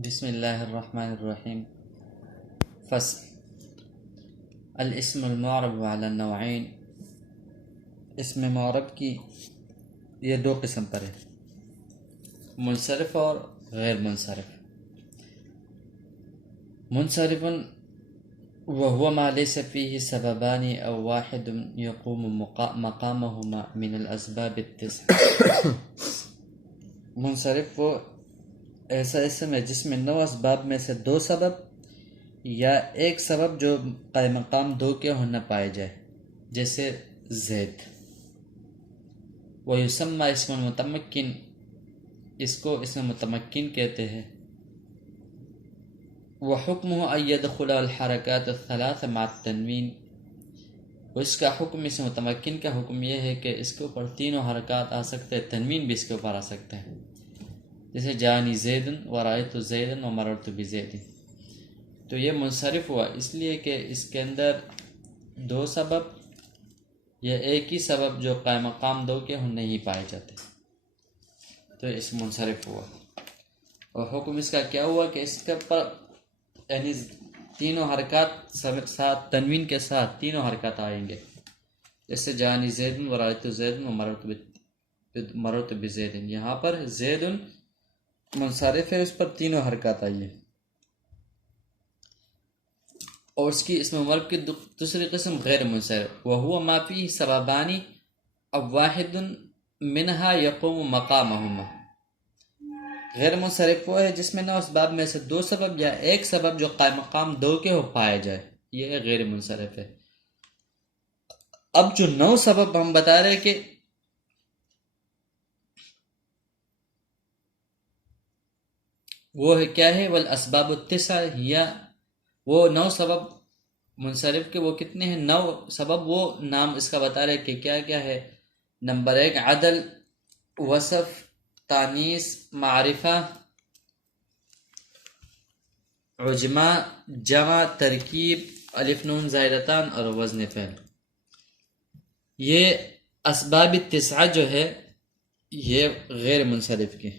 بسم اللہ الرحمن الرحیم۔ فصل الاسم المعرب علی النوعین، اسم معرب کی یہ دو قسم پر ہے، منصرف اور غیر منصرف۔ منصرف وهو ما ليس فيه سببان او واحد يقوم مقامهما من الاسباب التسع۔ منصرف وہ ایسا اسم ہے جس میں 9 اسباب میں سے 2 سبب یا ایک سبب جو قائم مقام 2 کے ہونا پائے جائے، جیسے زید۔ وَيُسَمَّى اسم المتمکن، اس کو اسم متمکن کہتے ہیں۔ وَحُكْمُهُ أَن يَدْخُلَ الْحَرَكَاتُ الثَّلَاثَ مَعَ التَّنْوِينِ، اس کا حکم، اسم متمکن کا حکم یہ ہے کہ اس کے اوپر تینوں حرکات آ سکتے ہیں، تنوین بھی اس کے اوپر آ سکتے ہیں، جیسے جانی زید ورأیت زید ومررت بزید۔ تو یہ منصرف ہوا اس لیے کہ اس کے اندر 2 سبب یا ایک ہی سبب جو قائم مقام 2 کے ہوں نہیں پائے جاتے، تو اس منصرف ہوا۔ اور حکم اس کا کیا ہوا کہ اس کے پر یعنی تینوں حرکات ساتھ تنوین کے ساتھ تینوں حرکات آئیں گے، جیسے جانی زید ورأیت زید ومررت بزید۔ یہاں پر زید منصرف ہے، اس پر تینوں حرکات آئی ہیں۔ اور اس کی اسم مرب کی دوسری قسم غیر منصرف، وَهُوَ مَا فِيهِ سَبَبَانِ أَوْ وَاحِدٌ مِنْهَا يَقُومُ مَقَامَهُمَا۔ غیر منصرف وہ ہے جس میں 9 اسباب میں سے 2 سبب یا ایک سبب جو قائم مقام 2 کے ہو پائے جائے، یہ غیر منصرف ہے۔ اب جو 9 سبب ہم بتا رہے کہ وہ ہے کیا ہے، والاسباب التسع، یا وہ 9 سبب منصرف کے وہ کتنے ہیں؟ 9 سبب، وہ نام اس کا بتا رہے کہ کیا کیا ہے۔ نمبر 1 عدل، وصف، تانیث، معرفہ، عجمہ، جمع، ترکیب، الف نون زائدتان اور وزن فعل۔ یہ اسباب التسعہ جو ہے یہ غیر منصرف کے،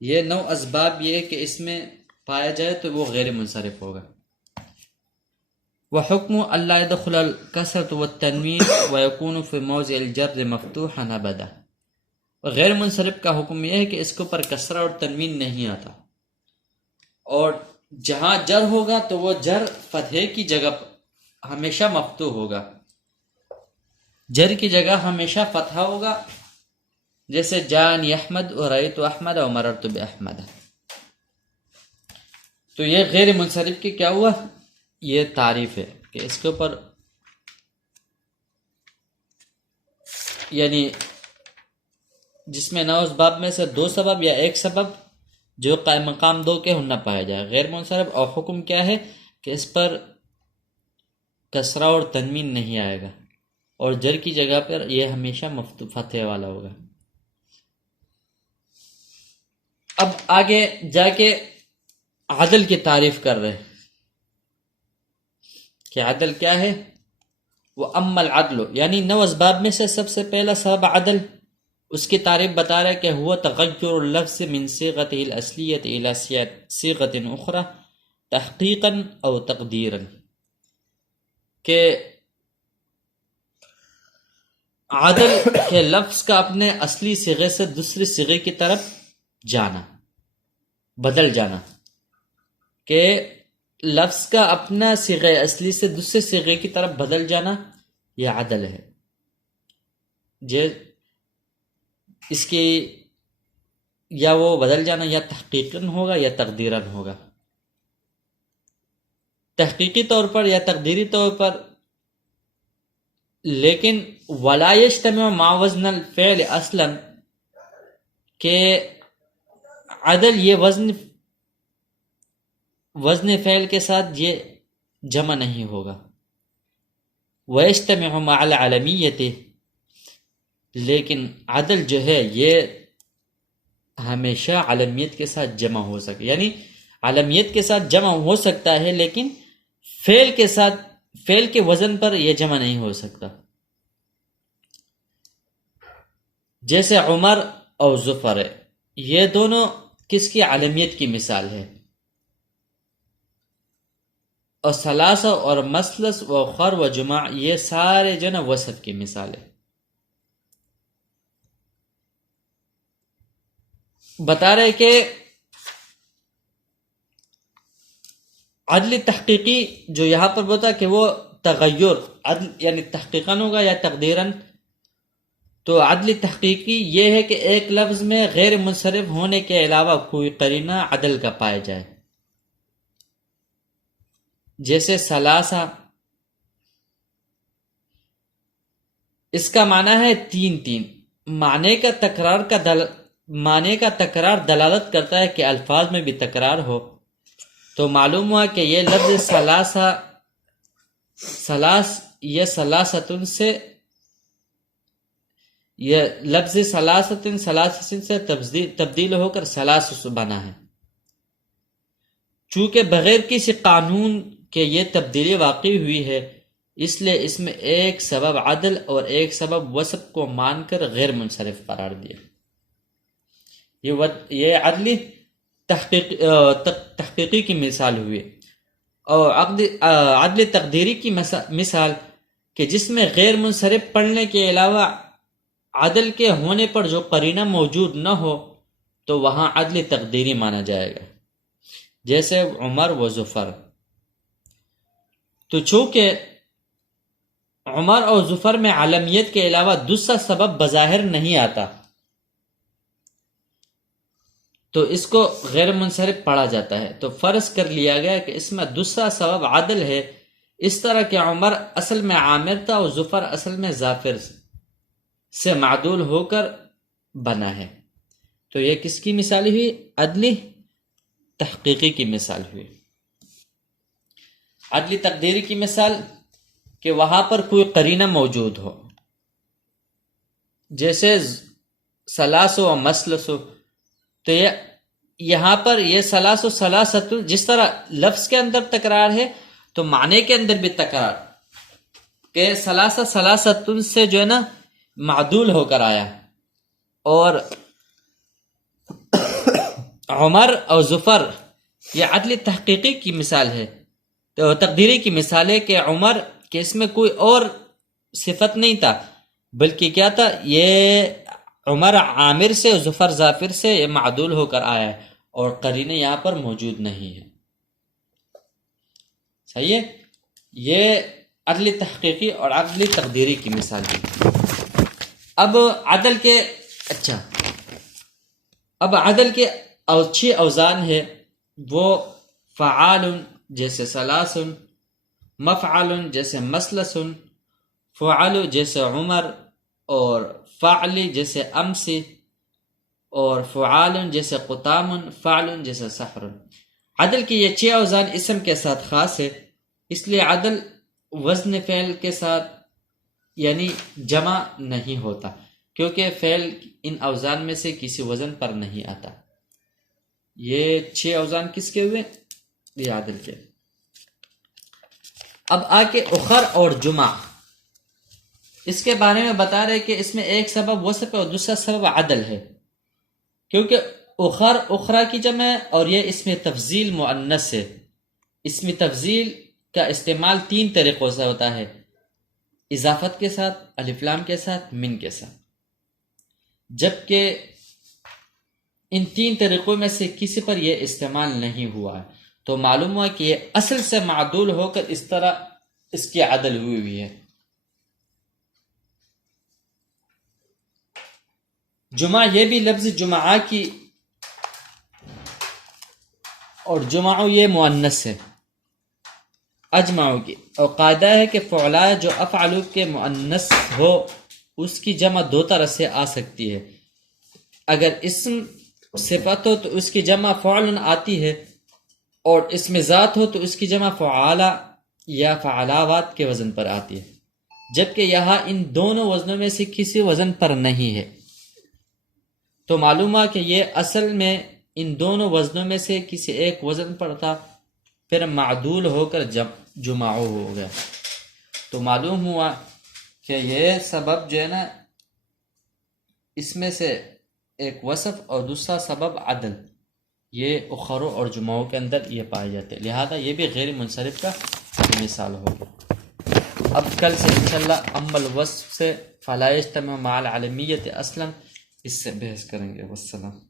یہ 9 اسباب یہ کہ اس میں پایا جائے تو وہ غیر منصرف ہوگا۔ وحکم اللہ يدخل الکسرۃ والتنوین ويكون في موضع الجر مفتوحا ابدا۔ غیر منصرف کا حکم یہ ہے کہ اس کے اوپر کسرہ اور تنوین نہیں آتا، اور جہاں جر ہوگا تو وہ جر فتحے کی جگہ ہمیشہ مفتوح ہوگا، جر کی جگہ ہمیشہ فتحہ ہوگا، جیسے جانی احمد ورأیت احمد ومررت باحمد۔ تو یہ غیر منصرف کی کیا ہوا، یہ تعریف ہے کہ اس کے اوپر یعنی جس میں 9 اسباب میں سے 2 سبب یا ایک سبب جو قائم مقام 2 کے ہوں نہ پایا جائے، غیر منصرف۔ اور حکم کیا ہے کہ اس پر کسرہ اور تنوین نہیں آئے گا، اور جر کی جگہ پر یہ ہمیشہ فتح والا ہوگا۔ اب آگے جا کے عدل کی تعریف کر رہے کہ عدل کیا ہے۔ وہ اما العدل، یعنی 9 اسباب میں سے سب سے پہلا سبب عدل، اس کی تعریف بتا رہا ہے کہ ہوا تغیر اللفظ من صیغته الاصلیۃ الى صیغۃ اخرى تحقیقا او تقدیرا، کہ عدل کے لفظ کا اپنے اصلی صیغے سے دوسری صیغے کی طرف جانا، بدل جانا، کہ لفظ کا اپنا صیغہ اصلی سے دوسرے صیغے کی طرف بدل جانا، یہ عدل ہے۔ اس کی یا وہ بدل جانا یا تحقیقاً ہوگا یا تقدیراً ہوگا۔ تحقیقی طور پر یا تقدیری طور پر، لیکن ولا یجتمع مع وزن الفعل اصلا، کہ عدل یہ وزن فعل کے ساتھ یہ جمع نہیں ہوگا۔ ویجتمع مع العلمیت، لیکن عدل جو ہے یہ ہمیشہ علمیت کے ساتھ جمع ہو سکے، یعنی علمیت کے ساتھ جمع ہو سکتا ہے لیکن فعل کے ساتھ، فعل کے وزن پر یہ جمع نہیں ہو سکتا، جیسے عمر اور ظفر، یہ دونوں کس کی عالمیت کی مثال ہے، اور ثلاثہ اور مثلث و خر و جمع یہ سارے جو نا وصف کی مثال ہے۔ بتا رہے کہ عدل تحقیقی جو یہاں پر بتا کہ وہ تغیر عدل یعنی تحقیقاً ہوگا یا تقدیراً، تو عدل تحقیقی یہ ہے کہ ایک لفظ میں غیر منصرف ہونے کے علاوہ کوئی قرینہ عدل کا پایا جائے، جیسے ثلاثہ، اس کا معنی ہے تین تین، معنی کا تکرار دلالت کرتا ہے کہ الفاظ میں بھی تکرار ہو، تو معلوم ہوا کہ یہ لفظ یہ ثلاثتن سے یہ لفظ ثلاثتن سے تبدیل ہو کر ثلاث بنا ہے، چونکہ بغیر کسی قانون کے یہ تبدیلی واقع ہوئی ہے، اس لیے اس میں ایک سبب عدل اور ایک سبب وصف کو مان کر غیر منصرف قرار دیا۔ یہ عدلی تحقیقی کی مثال ہوئی، اور عدل تقدیری کی مثال کہ جس میں غیر منصرف پڑھنے کے علاوہ عدل کے ہونے پر جو قرینہ موجود نہ ہو تو وہاں عدل تقدیری مانا جائے گا، جیسے عمر و ظفر۔ تو چونکہ عمر اور ظفر میں عالمیت کے علاوہ دوسرا سبب بظاہر نہیں آتا، تو اس کو غیر منصرف پڑھا جاتا ہے، تو فرض کر لیا گیا کہ اس میں دوسرا سبب عدل ہے، اس طرح کہ عمر اصل میں عامر تھا اور ظفر اصل میں ظافر سے معدول ہو کر بنا ہے۔ تو یہ کس کی مثال ہوئی؟ عدلی تحقیقی کی مثال ہوئی۔ عدلی تقدیری کی مثال کہ وہاں پر کوئی قرینہ موجود ہو، جیسے ثلاث و مثلث، تو یہاں پر یہ ثلاث و ثلاثت جس طرح لفظ کے اندر تکرار ہے تو معنی کے اندر بھی تکرار، کہ ثلاثہ ثلاثت سے جو ہے نا معدول ہو کر آیا، اور عمر اور ظفر یہ عدل تحقیقی کی مثال ہے، تو تقدیری کی مثال ہے کہ عمر کہ اس میں کوئی اور صفت نہیں تھا، بلکہ کیا تھا، یہ عمر عامر سے اور ظفر ظافر سے یہ معدول ہو کر آیا ہے، اور قرینہ یہاں پر موجود نہیں ہے۔ صحیح ہے، یہ عدل تحقیقی اور عدل تقدیری کی مثال ہے۔ اب عدل کے چھ اوزان ہے، وہ فعال جیسے ثلاث، مفعل جیسے مثلث، فعل جیسے عمر، اور فعل جیسے امس، اور فعال جیسے قطام، فعل جیسے سحر۔ عدل کی یہ چھ اوزان اسم کے ساتھ خاص ہے، اس لیے عدل وزن فعل کے ساتھ یعنی جمع نہیں ہوتا، کیونکہ فعل ان اوزان میں سے کسی وزن پر نہیں آتا۔ یہ چھ اوزان کس کے ہوئے؟ یہ عدل کے۔ اب آکے اخر اور جمع، اس کے بارے میں بتا رہے کہ اس میں ایک سبب وصف اور دوسرا سبب عدل ہے، کیونکہ اخرا کی جمع ہے اور یہ اسم تفضیل مؤنث ہے۔ اسم تفضیل کا استعمال تین طریقوں سے ہوتا ہے، اضافت کے ساتھ، الف لام کے ساتھ، من کے ساتھ، جبکہ ان تین طریقوں میں سے کسی پر یہ استعمال نہیں ہوا ہے، تو معلوم ہوا کہ یہ اصل سے معدول ہو کر اس طرح اس کی عدل ہوئی ہے۔ جمعہ یہ بھی لفظ جمعہ کی، اور جمعہ یہ مؤنث ہے اجمعوں کی، اور قاعدہ ہے کہ فعلا جو افعلو کے مؤنث ہو اس کی جمع دو طرح سے آ سکتی ہے، اگر اسم صفت ہو تو اس کی جمع فعل آتی ہے، اور اسم ذات ہو تو اس کی جمع فعالہ یا فعلاوات کے وزن پر آتی ہے، جبکہ یہاں ان دونوں وزنوں میں سے کسی وزن پر نہیں ہے، تو معلوم ہوا کہ یہ اصل میں ان دونوں وزنوں میں سے کسی ایک وزن پر تھا، پھر معدول ہو کر جمع ہو گیا، تو معلوم ہوا کہ یہ سبب جو ہے نا اس میں سے ایک وصف اور دوسرا سبب عدل، یہ اخرو اور جمعوں کے اندر یہ پائے جاتے ہیں، لہذا یہ بھی غیر منصرف کا مثال ہوگی۔ اب کل سے انشاءاللہ ام الوصف سے فلا یجتمع مع العلمیت اصلا اس سے بحث کریں گے۔ والسلام۔